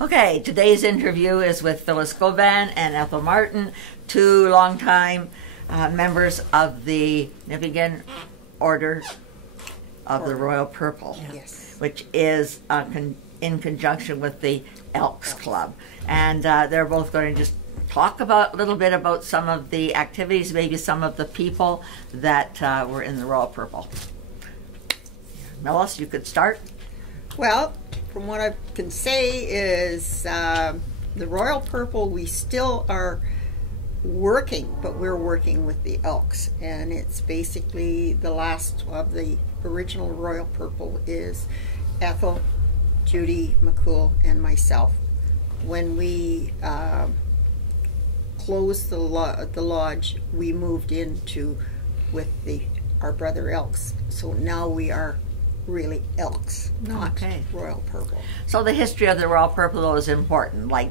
Okay, today's interview is with Phyllis Gauvin and Ethel Martin, two longtime members of the Nipigon Order of the Royal Purple, Yes. which is in conjunction with the Elks Club. And they're both going to just talk about a little bit about some of the activities, maybe some of the people that were in the Royal Purple. Mellis, you could start. Well, from what I can say is the Royal Purple, we still are working, but we're working with the Elks. And it's basically the last of the original Royal Purple is Ethel, Judy McCool, and myself. When we closed the lodge, we moved into with our brother Elks. So now we are really Elks, not Royal Purple. So the history of the Royal Purple, though, is important. Like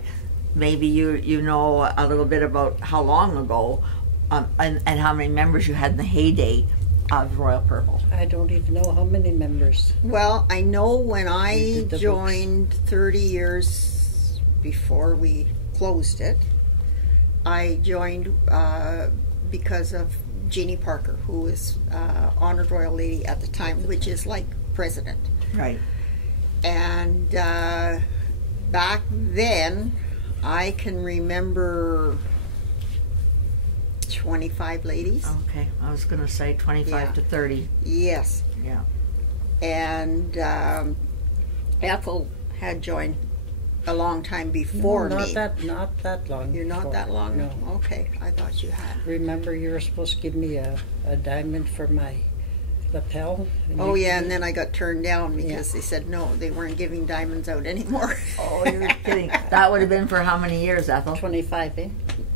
maybe you know a little bit about how long ago and how many members you had in the heyday of Royal Purple. I don't even know how many members. Well, I know when I joined 30 years before we closed it, I joined because of Jeannie Parker, who was Honored Royal Lady at the time, which is like president. Right. And back then, I can remember 25 ladies. Okay, I was going to say 25 to 30. Yes. Yeah. And Ethel had joined a long time before No, me. Not that long. You're not before. that long? No. Okay, I thought you had. Remember, you were supposed to give me a diamond for my lapel. Oh yeah, and then I got turned down because they said no, they weren't giving diamonds out anymore. Oh, you're kidding. That would have been for how many years, Ethel? 25,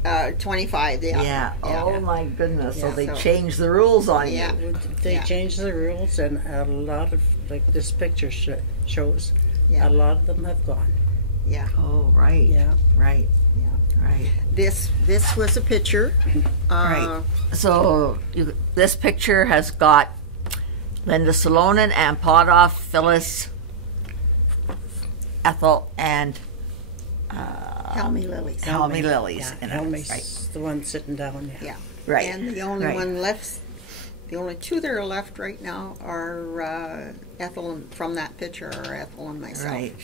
eh? 25, yeah. Yeah. Oh my goodness. So Yeah, they so- changed the rules on Yeah. you. They changed the rules, and a lot of, like this picture shows, Yeah. a lot of them have gone. Yeah. Oh, right. Yeah. Right. Yeah. Right. This was a picture. Right. So this picture has got Linda Salonen, Ann Potoff, Phyllis, Ethel, and Helmy Lilies. Helmy Lilies. Yeah, in it. Helmy's Right. the one sitting down. Yeah. Right. And the only Right. one left, the only two that are left right now are Ethel from that picture are Ethel and myself. Right.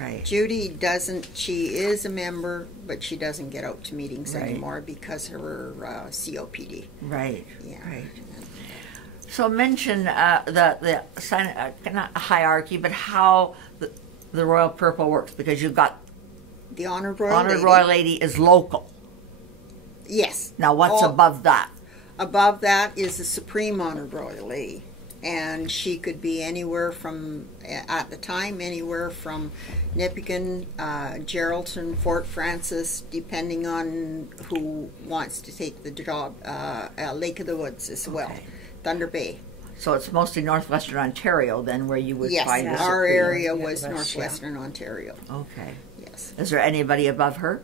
Right. Judy doesn't, she is a member, but she doesn't get out to meetings Right. anymore because of her COPD. Right. Yeah. Right. So mention the not hierarchy, but how the Royal Purple works, because you've got The Honored Royal Honored Lady. Royal Lady is local. Yes. Now what's above that? Above that is the Supreme Honored Royal Lady. And she could be anywhere from, at the time, anywhere from Nipigon, Geraldton, Fort Francis, depending on who wants to take the job. Lake of the Woods as well. Thunder Bay. So it's mostly northwestern Ontario then, where you would Yes, find the our Supreme. area was Yeah, northwestern Ontario. Okay. Yes. Is there anybody above her?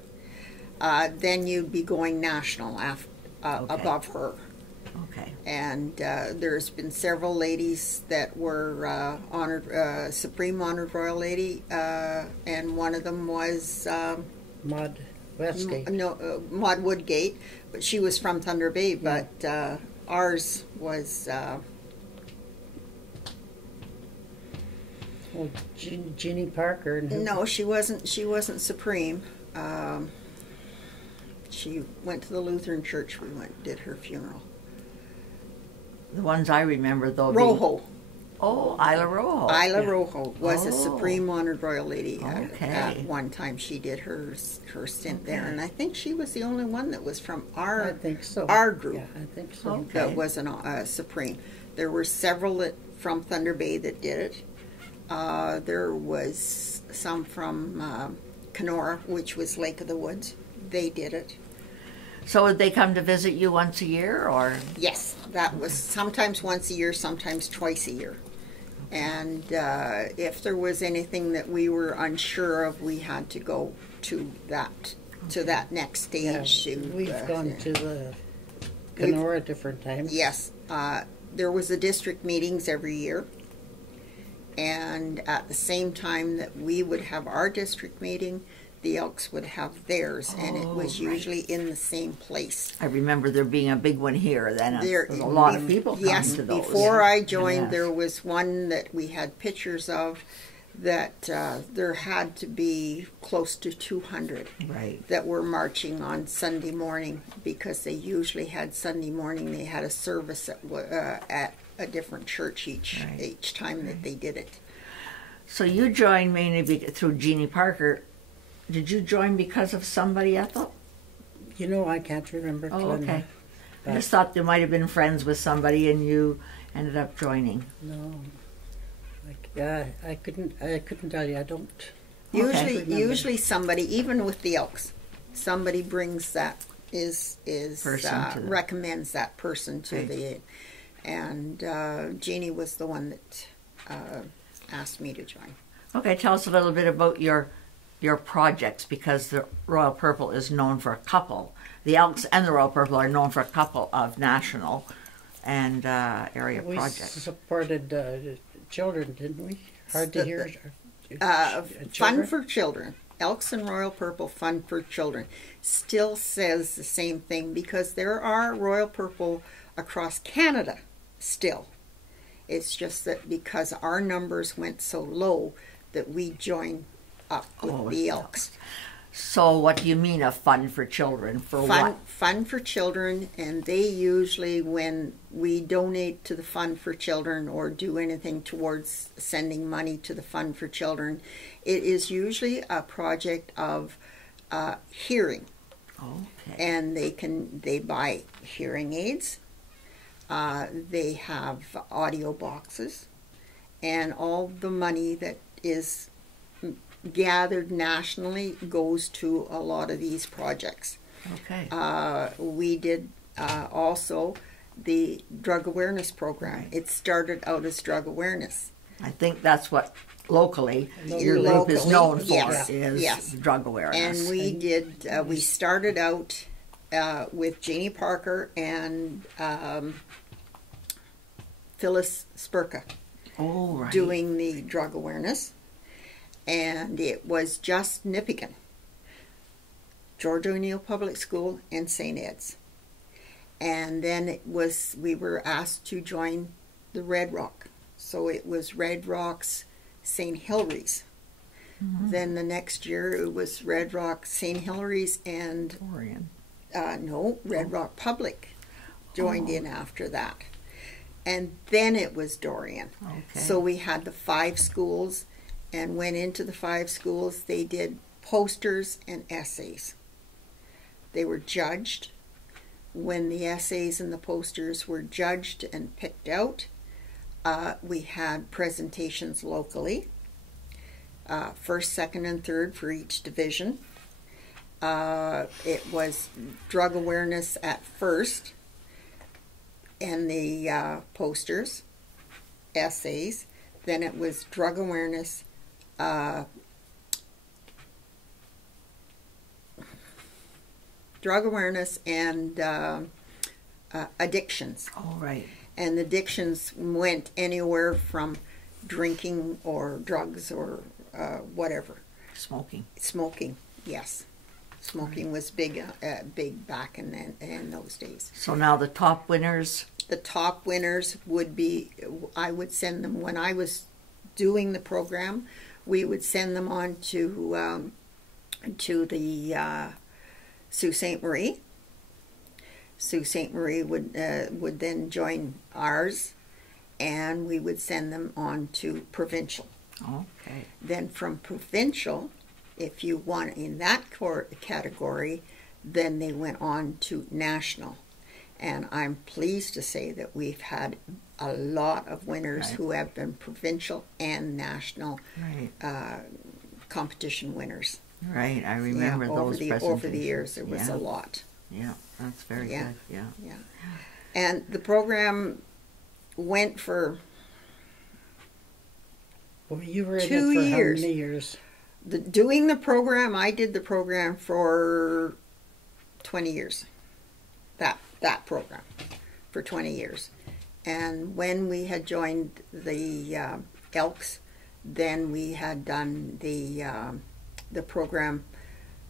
Then you'd be going national above her. Okay. And there's been several ladies that were honored, Supreme Honored Royal Lady, and one of them was Maud Westgate. Maud Woodgate, but she was from Thunder Bay. But ours was Well, Jeannie Parker. And no, she wasn't. She wasn't Supreme. She went to the Lutheran church. We did her funeral. The ones I remember, though. Rojo. Oh, Isla Rojo. Isla Rojo was a Oh. Supreme Honored Royal Lady. Okay. At one time, she did her stint there, and I think she was the only one that was from our I think so. our group Yeah, I think so. Okay. that was a Supreme. There were several from Thunder Bay that did it. There was some from Kenora, which was Lake of the Woods. They did it. So would they come to visit you once a year, or? Yes, that was sometimes once a year, sometimes twice a year. And if there was anything that we were unsure of, we had to go to that next stage. Yeah, to, we've gone to the Kenora different times. Yes, there was the district meetings every year, And at the same time that we would have our district meeting, the Elks would have theirs, and it was usually in the same place. I remember there being a big one here then. There was a lot of people coming Yes, to those. before I joined, Yes. there was one that we had pictures of that there had to be close to 200 Right. that were marching on Sunday morning, because they usually had Sunday morning, they had a service at a different church each time that they did it. So you joined mainly through Jeannie Parker. Did you join because of somebody, Ethel? You know, I can't remember. Oh, Glenn, okay. I but just thought you might have been friends with somebody and you ended up joining. no, I couldn't tell you. I don't. Usually, remember. usually somebody, even with the Elks, somebody brings that Person to the- recommends that person to Right. the, and Jeannie was the one that asked me to join. Okay, tell us a little bit about your projects, because the Royal Purple is known for a couple. The Elks and the Royal Purple are known for a couple of national and area We projects. supported children, didn't we? Hard to hear. Fun Children? for Children. Elks and Royal Purple Fun for Children still says the same thing, because there are Royal Purple across Canada still. It's just that because our numbers went so low that we joined up with the Elks. So what do you mean a fun for children? For what? Fun for Children, and they usually, when we donate to the Fund for Children or do anything towards sending money to the Fund for Children, it is usually a project of hearing, Okay. and they buy hearing aids, they have audio boxes, and all the money that is gathered nationally goes to a lot of these projects. Okay. We did also the drug awareness program. Right. It started out as drug awareness. I think that's what locally your group Locally, is known for, yes, is yes. drug awareness. And we did, we started out with Jeannie Parker and Phyllis Spurka Oh, right. doing the drug awareness. And it was just Nipigon, George O'Neill Public School, and St. Ed's. And then we were asked to join the Red Rock. So it was Red Rock's St. Hilary's. Mhm. Then the next year it was Red Rock, St. Hilary's, and Orion. Red Rock Public joined Oh. in after that. And then it was Dorian. Okay. So we had the 5 schools, and went into the 5 schools. They did posters and essays. They were judged. When the essays and the posters were judged and picked out, we had presentations locally, first, second, and third for each division. It was drug awareness at first, and the posters, essays. Then it was drug awareness, and addictions. Oh, right. And the addictions went anywhere from drinking or drugs or whatever. Smoking. Smoking, yes. Smoking was big back in those days. So now the top winners. The top winners would be, I would send them, when I was doing the program, we would send them on to the Sault Ste. Marie. Sault Ste. Marie would then join ours, and we would send them on to provincial. Okay. Then from provincial, if you won in that category, then they went on to national. And I'm pleased to say that we've had a lot of winners Right. who have been provincial and national Right. competition winners. Right. I remember Yeah, those presentations. over the years, there was Yeah. a lot. Yeah, that's very Yeah. good. Yeah. Yeah, and the program went for Well, you were in 2 it for years. how many years? doing the program. I did the program for 20 years. That program for 20 years, and when we had joined the Elks, then we had done the program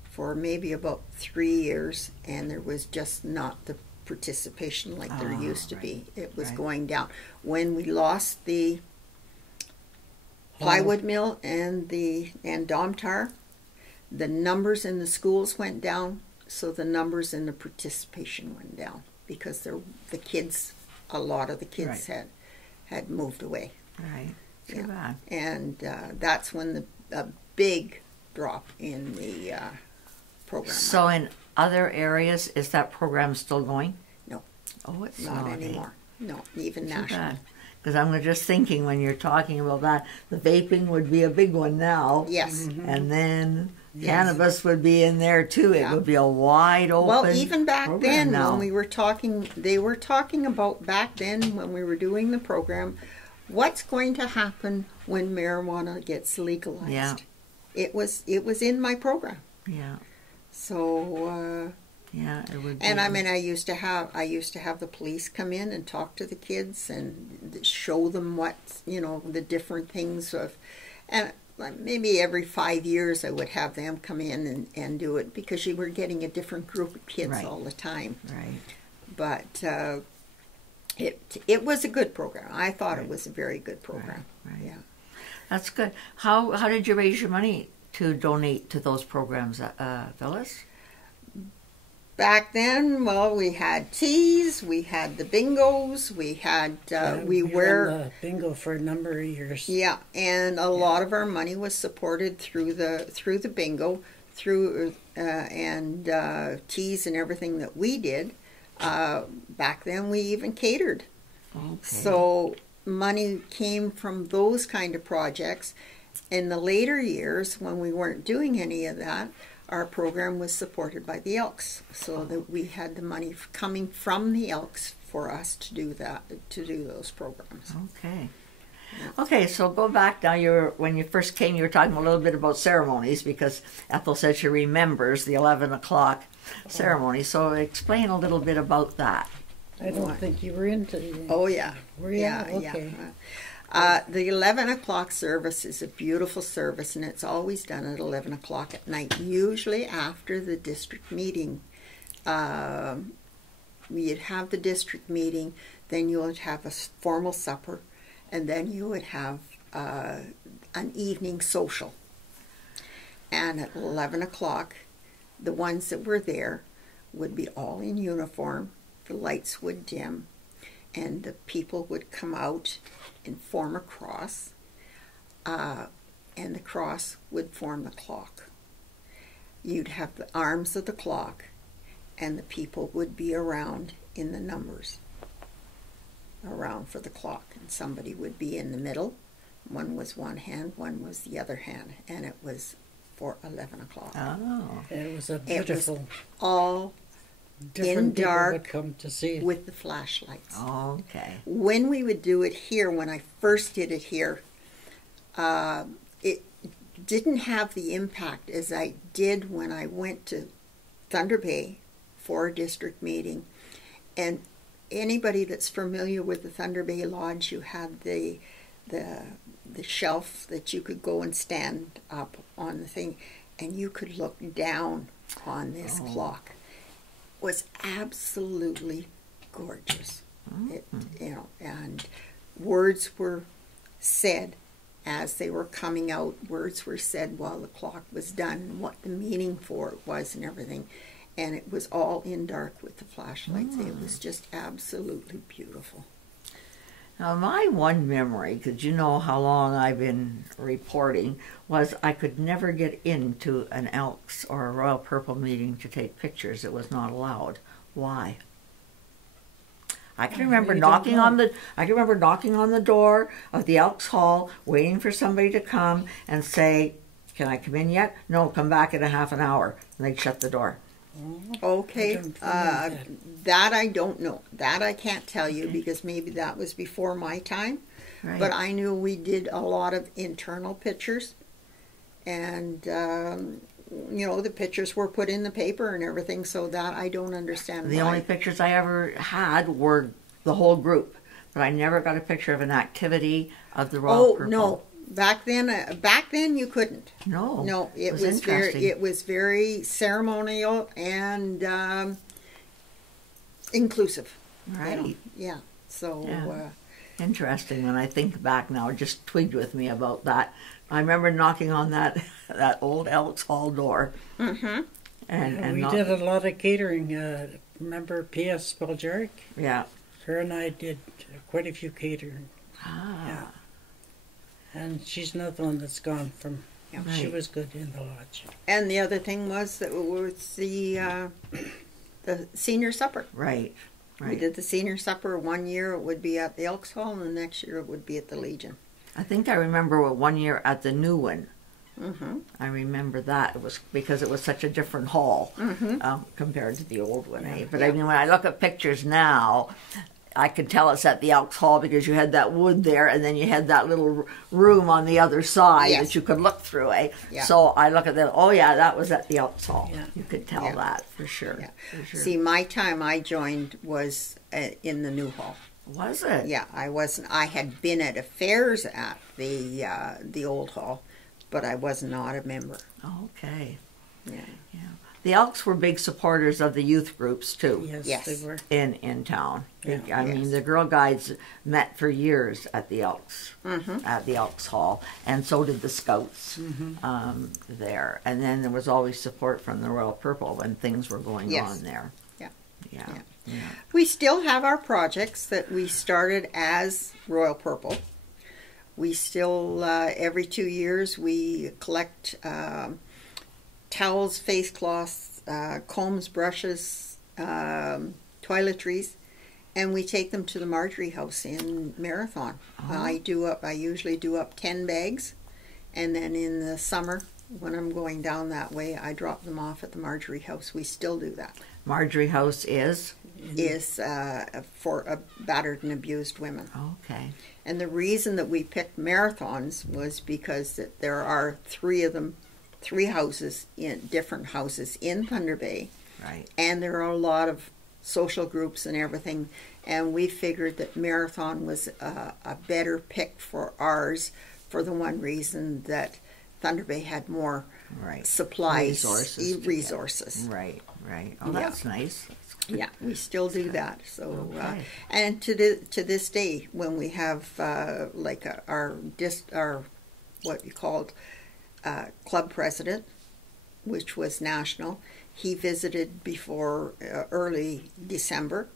for maybe about 3 years, and there was just not the participation like there used to be. It was going down. When we lost the plywood mill and Domtar, the numbers in the schools went down, so the numbers in the participation went down because the kids, a lot of the kids had moved away. Right. Too bad. And that's when a big drop in the program. So in other areas, is that program still going? No. Oh, it's not anymore. No, even national. Because I'm just thinking when you're talking about that, the vaping would be a big one now. Yes. And then cannabis would be in there too. It would be a wide open. Well, even back then now. when we were talking, they were talking about back then when we were doing the program, what's going to happen when marijuana gets legalized. Yeah. It was in my program. Yeah. So yeah, it would be. and I mean I used to have the police come in and talk to the kids and show them what, the different things of, and maybe every 5 years I would have them come in and do it because you were getting a different group of kids all the time. Right. But it was a good program. I thought it was a very good program. Right. Yeah. That's good. How did you raise your money to donate to those programs, Phyllis? Back then, well, we had teas, we had the bingos, we had we were the bingo for a number of years. Yeah, and a lot of our money was supported through the bingo, and teas and everything that we did. Back then, we even catered. Okay. So money came from those kind of projects. In the later years, when we weren't doing any of that, our program was supported by the Elks, so that we had the money coming from the Elks for us to do those programs. Okay. Okay, so go back now. When you first came, you were talking a little bit about ceremonies because Ethel said she remembers the 11 o'clock ceremony. So explain a little bit about that. I don't think you were into it. Oh yeah, Were you? yeah, Okay. yeah. The 11 o'clock service is a beautiful service, and it's always done at 11 o'clock at night, usually after the district meeting. You'd have the district meeting, then you would have a formal supper, and then you would have an evening social. And at 11 o'clock, the ones that were there would be all in uniform, the lights would dim, and the people would come out and form a cross, and the cross would form the clock. You'd have the arms of the clock, and the people would be around in the numbers, around for the clock, and somebody would be in the middle. One was one hand, one was the other hand, and it was for 11 o'clock. Oh. It was a It beautiful. was all different in people dark would come to see it. with the flashlights. Okay. When we would do it here, when I first did it here, it didn't have the impact as I did when I went to Thunder Bay for a district meeting. And anybody that's familiar with the Thunder Bay Lodge, you had the shelf that you could go and stand up on the thing, and you could look down on this clock. It was absolutely gorgeous. It, and words were said as they were coming out. Words were said while the clock was done, and what the meaning for it was and everything. And it was all in dark with the flashlights. It was just absolutely beautiful. Now, my one memory, because you know how long I've been reporting, was I could never get into an Elks or a Royal Purple meeting to take pictures. It was not allowed. Why? I can remember knocking on the door of the Elks Hall, waiting for somebody to come and say, "Can I come in yet?" "No, come back in a half an hour." And they'd shut the door. Okay, that I don't know. That I can't tell you because maybe that was before my time. Right. But I knew we did a lot of internal pictures, and the pictures were put in the paper and everything. So that I don't understand. The only pictures I ever had were the whole group, but I never got a picture of an activity of the Royal Purple. back then you couldn't. No. No, it was interesting. very ceremonial and inclusive. Right. Yeah. So. Yeah. Interesting. When I think back now, it just twigged with me about that. I remember knocking on that old Elks Hall door. Mm-hmm. And we did a lot of catering. Remember P.S. Spoljaric? Yeah. Her and I did quite a few catering. Ah. Yeah. And she's another one that's gone from. Yeah. She Right. was good in the lodge. And the other thing was that it was the senior supper. Right. We Right. did the senior supper. One year it would be at the Elks Hall, and the next year it would be at the Legion. I think I remember one year at the new one. Mm-hmm. I remember that. It was because it was such a different hall Mm-hmm. compared to the old one. Yeah. But I mean, when I look at pictures now, I can tell it's at the Elks Hall because you had that wood there, and then you had that little room on the other side Yes. that you could look through. Yeah. So I look at that. Oh yeah, that was at the Elks Hall. Yeah. You could tell Yeah. that for sure. Yeah. For sure. See, my time I joined was in the new hall. Was it? Yeah, I wasn't. I had been at affairs at the old hall, but I was not a member. Okay. Yeah. Yeah. The Elks were big supporters of the youth groups too. Yes, Yes. they were. In town. Yeah. I mean, Yes. the Girl Guides met for years at the Elks, Mm-hmm. at the Elks Hall, and so did the Scouts there. And then there was always support from the Royal Purple when things were going Yes. on there. Yeah. Yeah. Yeah. Yeah. We still have our projects that we started as Royal Purple. We still, every 2 years, we collect towels, face cloths, combs, brushes, toiletries, and we take them to the Marjorie House in Marathon. I usually do up 10 bags, and then in the summer, when I'm going down that way, I drop them off at the Marjorie House. We still do that. Marjorie House is? Is for battered and abused women. Okay. And the reason that we picked marathons was because that there are three houses in different houses in Thunder Bay, Right. and there are a lot of social groups and everything. And we figured that marathon was a better pick for ours for the one reason that Thunder Bay had more Right. supplies, Resources. Right. Right. Oh, Yeah. that's nice. Yeah, we still do that. So, Okay. and to this day, when we have like our what you called club president, which was national, he visited before early December,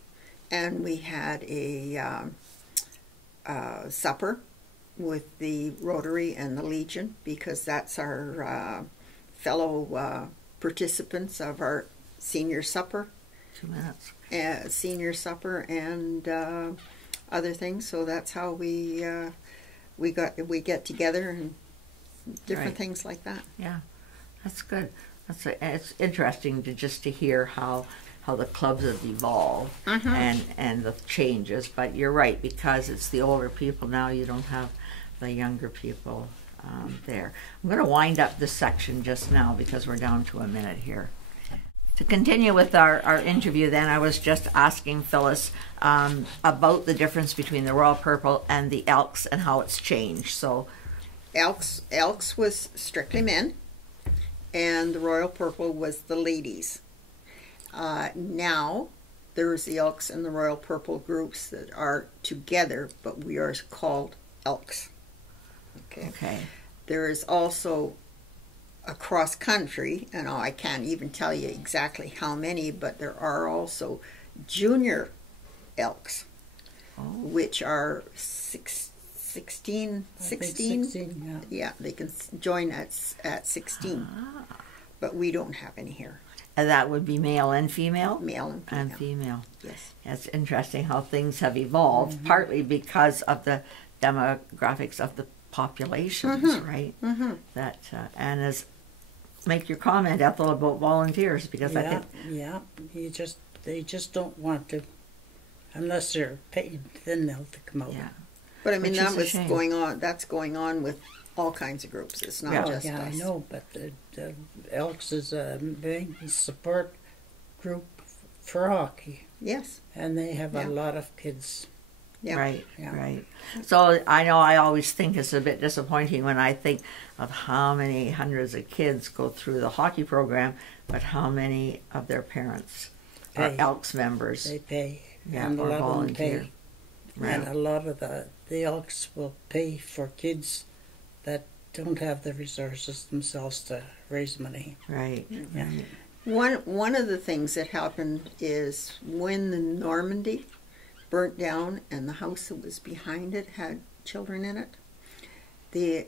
and we had a supper with the Rotary and the Legion, because that's our fellow participants of our senior supper. 2 minutes. Senior supper and other things. So that's how we get together and different Right. things like that. Yeah, that's good. It's interesting to hear how the clubs have evolved and the changes. But you're right, because it's the older people now. You don't have the younger people there. I'm going to wind up this section just now because we're down to a minute here. To continue with our interview then, I was just asking Phyllis about the difference between the Royal Purple and the Elks and how it's changed. So, Elks was strictly men, and the Royal Purple was the ladies. Now there's the Elks and the Royal Purple groups that are together, but we are called Elks. okay. There is also across country, and I can't even tell you exactly how many, but there are also junior Elks, which are 16. I think 16, yeah. Yeah, they can join at 16, but we don't have any here. And that would be male and female? Male and female. Female. Yes. It's interesting how things have evolved, partly because of the demographics of the populations, right? Mm-hmm. That and as make your comment, Ethel, about volunteers, because I think they just don't want to, unless they're paid, then they'll come out. yeah, But I mean, Which is that a was shame. going on. That's going on with all kinds of groups. It's not Yeah. just Yeah, I us. know, but the Elks is a big support group for hockey, Yes. and they have Yeah. a lot of kids Yeah. Right, Yeah. right. So I know I always think it's a bit disappointing when I think of how many hundreds of kids go through the hockey program, but how many of their parents are Pay. Elks members. They pay. Yeah, And a or lot of them volunteer. pay. Right. And a lot of the Elks will pay for kids that don't have the resources themselves to raise money. Right. Yeah. One of the things that happened is when the Normandy burnt down and the house that was behind it had children in it, the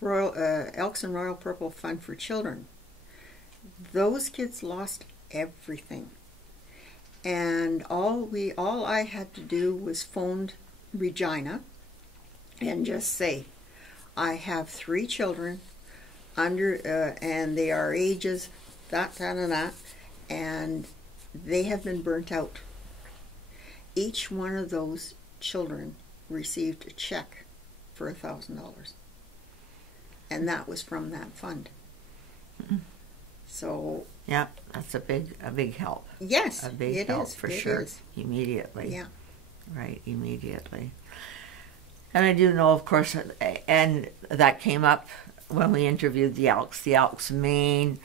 Royal Elks and Royal Purple Fund for Children, those kids lost everything. And all I had to do was phone Regina and just say, I have 3 children under and they are ages that, and they have been burnt out. Each one of those children received a check for $1,000, and that was from that fund. Mm-hmm. So Yeah, that's a big help. yes, A big it help is. for It sure. is. Immediately. Yeah. Right, immediately. And I do know, of course, and that came up when we interviewed the Elks. The Elks' main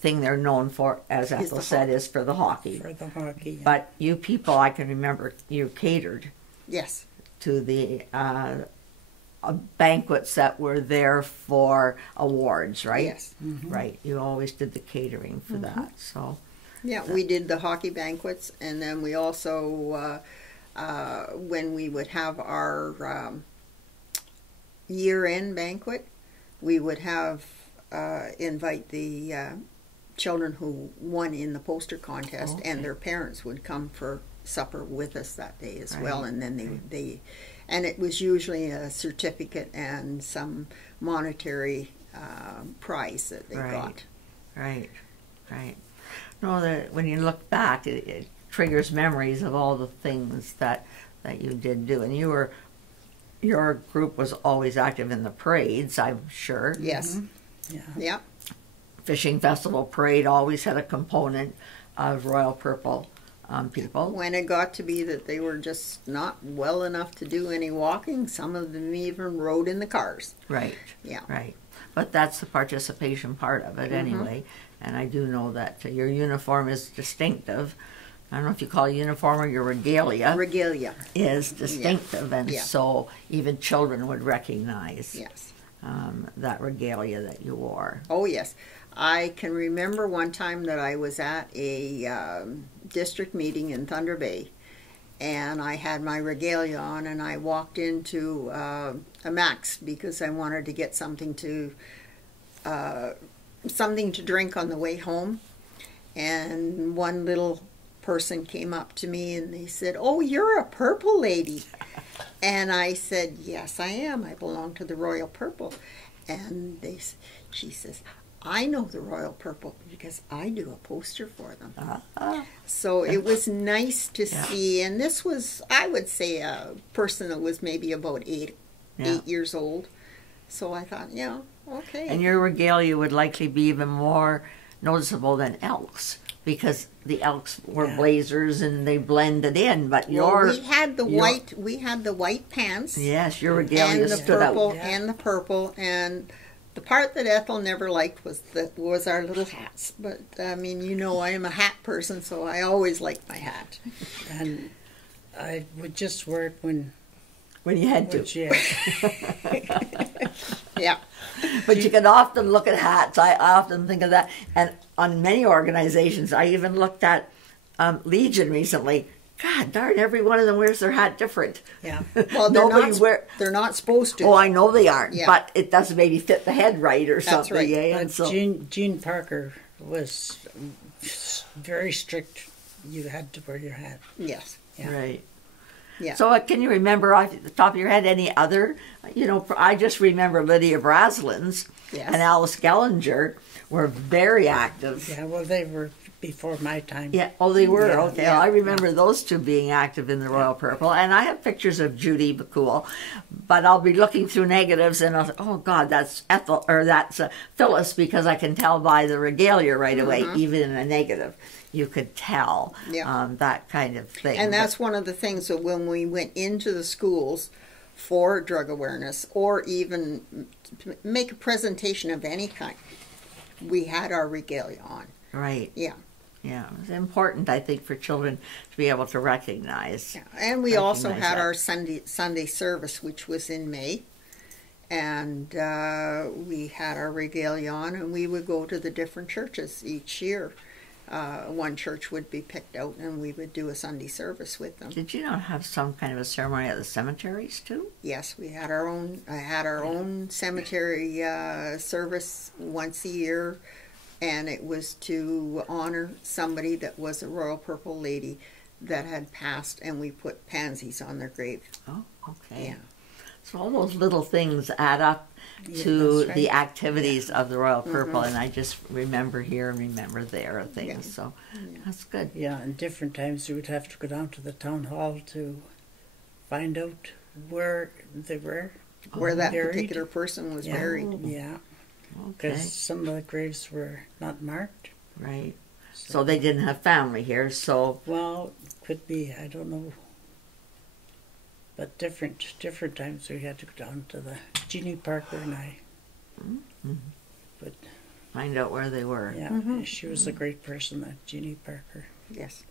thing they're known for, as Is Ethel the said, hockey. is for the hockey. For the hockey. Yeah. But you people, I can remember, you catered Yes. to the banquets that were there for awards, right? Yes. Right. You always did the catering for that. So Yeah, we did the hockey banquets, and then we also, when we would have our year-end banquet, we would have invite the children who won in the poster contest, Okay. and their parents would come for supper with us that day as well, Right. and then and it was usually a certificate and some monetary prize that they Right. got. right, right. No, when you look back, it triggers memories of all the things that you did do, and your group was always active in the parades, I'm sure. Yes. Yeah. Yeah. Fishing festival parade always had a component of Royal Purple people. When it got to be that they were just not well enough to do any walking, some of them even rode in the cars. Right. Yeah. Right. But that's the participation part of it anyway. And I do know that your uniform is distinctive. I don't know if you call it uniform or your regalia Regalia. is distinctive. And Yeah. so even children would recognize Yes. that regalia that you wore. Oh, yes. I can remember one time that I was at a district meeting in Thunder Bay, and I had my regalia on, and I walked into a Max because I wanted to get something to drink on the way home. And one little person came up to me and they said, "Oh, you're a purple lady." And I said, "Yes, I am. I belong to the Royal Purple." And she says, "I know the Royal Purple because I do a poster for them." So it was nice to see. And this was, I would say, a person that was maybe about 8 years old. So I thought, yeah, okay. And your regalia would likely be even more noticeable than Elks, because the Elks were blazers and they blended in. But we had the white pants. Yes, your regalia and the stood purple out. and the purple, and the part that Ethel never liked was our little hats. But I mean, I am a hat person, so I always liked my hat. And I would just wear it when You had to. Yeah. But you can often look at hats. I often think of that. And on many organizations, I even looked at Legion recently. God darn, every one of them wears their hat different. Yeah. Well, they're not supposed to. Oh, I know they aren't, Yeah. but it doesn't maybe fit the head right or something. right. Yeah, But and so Jean Parker was very strict. You had to wear your hat. Yes. Yeah. right. Yeah. So can you remember off the top of your head any other? I just remember Lydia Braslin's Yes. and Alice Gellinger were very active. Yeah, well, they were before my time. Yeah, oh, they were. Yeah, Okay, yeah, well, I remember those two being active in the Royal Purple, and I have pictures of Judy McCool, but I'll be looking through negatives, and I'll say, oh God, that's Ethel, or that's Phyllis, because I can tell by the regalia right away, even in a negative. You could tell that kind of thing. And that's one of the things that when we went into the schools for drug awareness, or even to make a presentation of any kind, we had our regalia on. Right. Yeah. Yeah, it's important, I think, for children to be able to recognize. Yeah. And we also Recognize had that. our Sunday service, which was in May. And we had our regalia on, and we would go to the different churches each year. One church would be picked out, and we would do a Sunday service with them. Did you not have some kind of a ceremony at the cemeteries too? Yes, we had our own. I had our own cemetery service once a year, and it was to honor somebody that was a Royal Purple lady that had passed, and we put pansies on their grave. Oh, okay. Yeah. So all those little things add up Yeah, to that's right. the activities of the Royal Purple, and I just remember here and remember there and things. Yeah. So that's good. Yeah, and different times we would have to go down to the town hall to find out where they were. Where that buried. particular person was buried. Yeah, Okay, because some of the graves were not marked. right. So they didn't have family here, so Well, could be, I don't know. But different times we had to go down to the Jeannie Parker and I. But find out where they were. yeah, she was a great person, that Jeannie Parker. Yes.